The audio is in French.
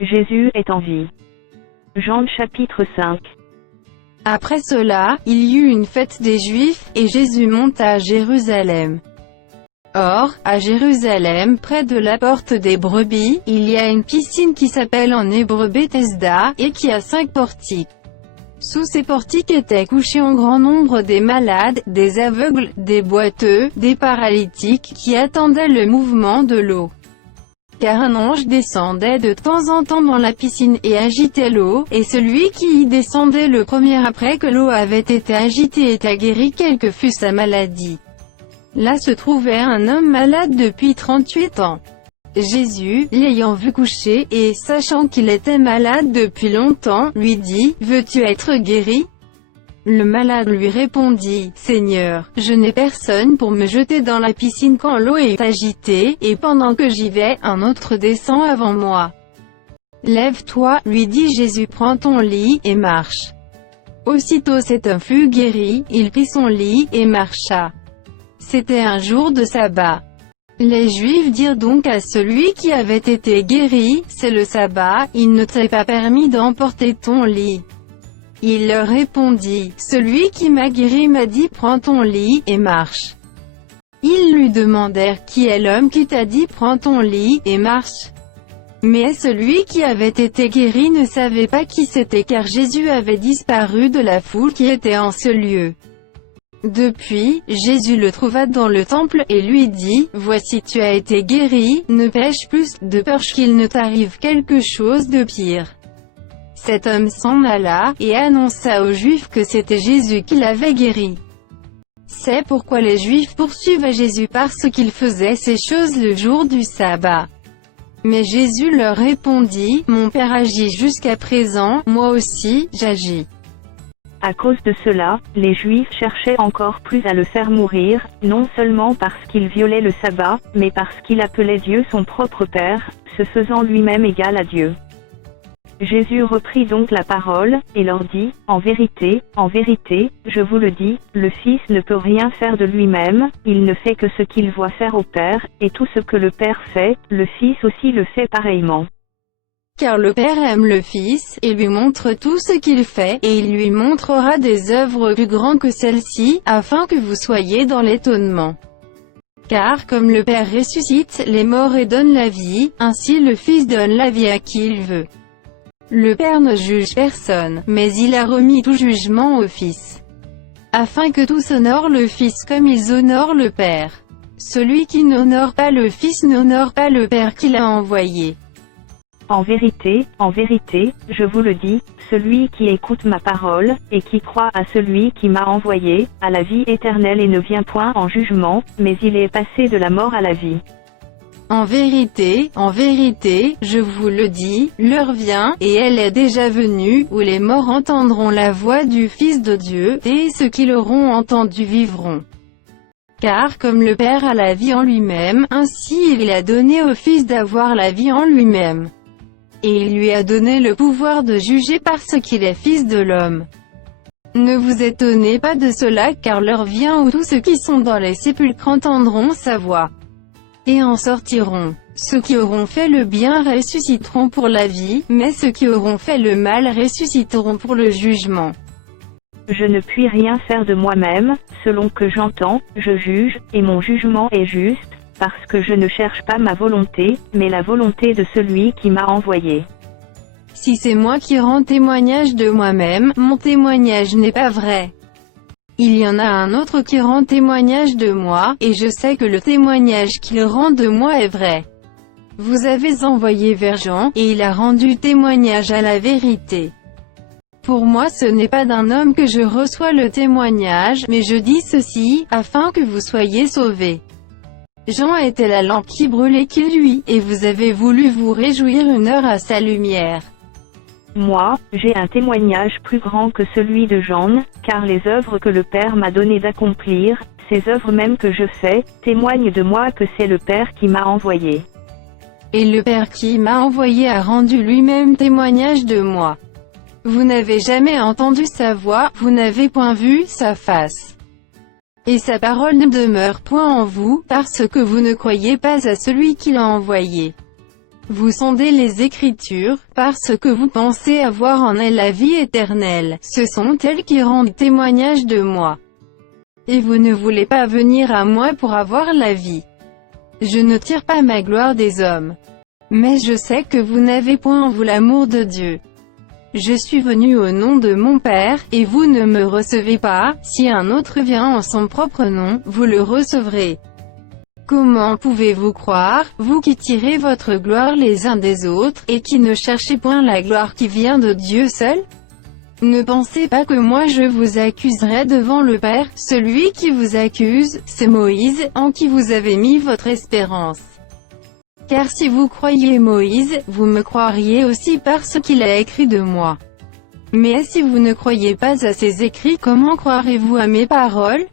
Jésus est en vie. Jean chapitre 5. Après cela, il y eut une fête des Juifs, et Jésus monta à Jérusalem. Or, à Jérusalem, près de la porte des brebis, il y a une piscine qui s'appelle en hébreu Bethesda, et qui a 5 portiques. Sous ces portiques étaient couchés en grand nombre des malades, des aveugles, des boiteux, des paralytiques, qui attendaient le mouvement de l'eau. Car un ange descendait de temps en temps dans la piscine et agitait l'eau, et celui qui y descendait le premier après que l'eau avait été agitée était guéri quelle que fût sa maladie. Là se trouvait un homme malade depuis 38 ans. Jésus, l'ayant vu coucher, et sachant qu'il était malade depuis longtemps, lui dit, « Veux-tu être guéri ?» Le malade lui répondit, « Seigneur, je n'ai personne pour me jeter dans la piscine quand l'eau est agitée, et pendant que j'y vais, un autre descend avant moi. » « Lève-toi, lui dit Jésus, prends ton lit, et marche. » Aussitôt cet homme fut guéri, il prit son lit, et marcha. C'était un jour de sabbat. Les Juifs dirent donc à celui qui avait été guéri, « C'est le sabbat, il ne t'est pas permis d'emporter ton lit. » Il leur répondit, « Celui qui m'a guéri m'a dit, prends ton lit, et marche. » Ils lui demandèrent, « Qui est l'homme qui t'a dit, prends ton lit, et marche ?» Mais celui qui avait été guéri ne savait pas qui c'était car Jésus avait disparu de la foule qui était en ce lieu. Depuis, Jésus le trouva dans le temple, et lui dit, « Voici tu as été guéri, ne pêche plus, de peur qu'il ne t'arrive quelque chose de pire. » Cet homme s'en alla, et annonça aux Juifs que c'était Jésus qui l'avait guéri. C'est pourquoi les Juifs poursuivaient Jésus parce qu'il faisait ces choses le jour du sabbat. Mais Jésus leur répondit, « Mon Père agit jusqu'à présent, moi aussi, j'agis. » À cause de cela, les Juifs cherchaient encore plus à le faire mourir, non seulement parce qu'il violait le sabbat, mais parce qu'il appelait Dieu son propre Père, se faisant lui-même égal à Dieu. Jésus reprit donc la parole, et leur dit, « En vérité, je vous le dis, le Fils ne peut rien faire de lui-même, il ne fait que ce qu'il voit faire au Père, et tout ce que le Père fait, le Fils aussi le fait pareillement. Car le Père aime le Fils, et lui montre tout ce qu'il fait, et il lui montrera des œuvres plus grandes que celles-ci, afin que vous soyez dans l'étonnement. Car comme le Père ressuscite les morts et donne la vie, ainsi le Fils donne la vie à qui il veut. Le Père ne juge personne, mais il a remis tout jugement au Fils, afin que tous honorent le Fils comme ils honorent le Père. Celui qui n'honore pas le Fils n'honore pas le Père qui l'a envoyé. En vérité, je vous le dis, celui qui écoute ma parole, et qui croit à celui qui m'a envoyé, a la vie éternelle et ne vient point en jugement, mais il est passé de la mort à la vie. En vérité, je vous le dis, l'heure vient, et elle est déjà venue, où les morts entendront la voix du Fils de Dieu, et ceux qui l'auront entendu vivront. Car comme le Père a la vie en lui-même, ainsi il a donné au Fils d'avoir la vie en lui-même. Et il lui a donné le pouvoir de juger parce qu'il est Fils de l'homme. Ne vous étonnez pas de cela, car l'heure vient où tous ceux qui sont dans les sépulcres entendront sa voix, et en sortiront. Ceux qui auront fait le bien ressusciteront pour la vie, mais ceux qui auront fait le mal ressusciteront pour le jugement. Je ne puis rien faire de moi-même, selon que j'entends, je juge, et mon jugement est juste, parce que je ne cherche pas ma volonté, mais la volonté de celui qui m'a envoyé. Si c'est moi qui rends témoignage de moi-même, mon témoignage n'est pas vrai. Il y en a un autre qui rend témoignage de moi, et je sais que le témoignage qu'il rend de moi est vrai. Vous avez envoyé vers Jean, et il a rendu témoignage à la vérité. Pour moi ce n'est pas d'un homme que je reçois le témoignage, mais je dis ceci, afin que vous soyez sauvés. Jean était la lampe qui brûlait qui lui, et vous avez voulu vous réjouir une heure à sa lumière. Moi, j'ai un témoignage plus grand que celui de Jean, car les œuvres que le Père m'a donné d'accomplir, ces œuvres même que je fais, témoignent de moi que c'est le Père qui m'a envoyé. Et le Père qui m'a envoyé a rendu lui-même témoignage de moi. Vous n'avez jamais entendu sa voix, vous n'avez point vu sa face. Et sa parole ne demeure point en vous, parce que vous ne croyez pas à celui qui l'a envoyé. Vous sondez les Écritures, parce que vous pensez avoir en elles la vie éternelle. Ce sont elles qui rendent témoignage de moi. Et vous ne voulez pas venir à moi pour avoir la vie. Je ne tire pas ma gloire des hommes. Mais je sais que vous n'avez point en vous l'amour de Dieu. Je suis venu au nom de mon Père, et vous ne me recevez pas. Si un autre vient en son propre nom, vous le recevrez. Comment pouvez-vous croire, vous qui tirez votre gloire les uns des autres, et qui ne cherchez point la gloire qui vient de Dieu seul? Ne pensez pas que moi je vous accuserai devant le Père. Celui qui vous accuse, c'est Moïse, en qui vous avez mis votre espérance. Car si vous croyez Moïse, vous me croiriez aussi parce qu'il a écrit de moi. Mais si vous ne croyez pas à ses écrits, comment croirez-vous à mes paroles?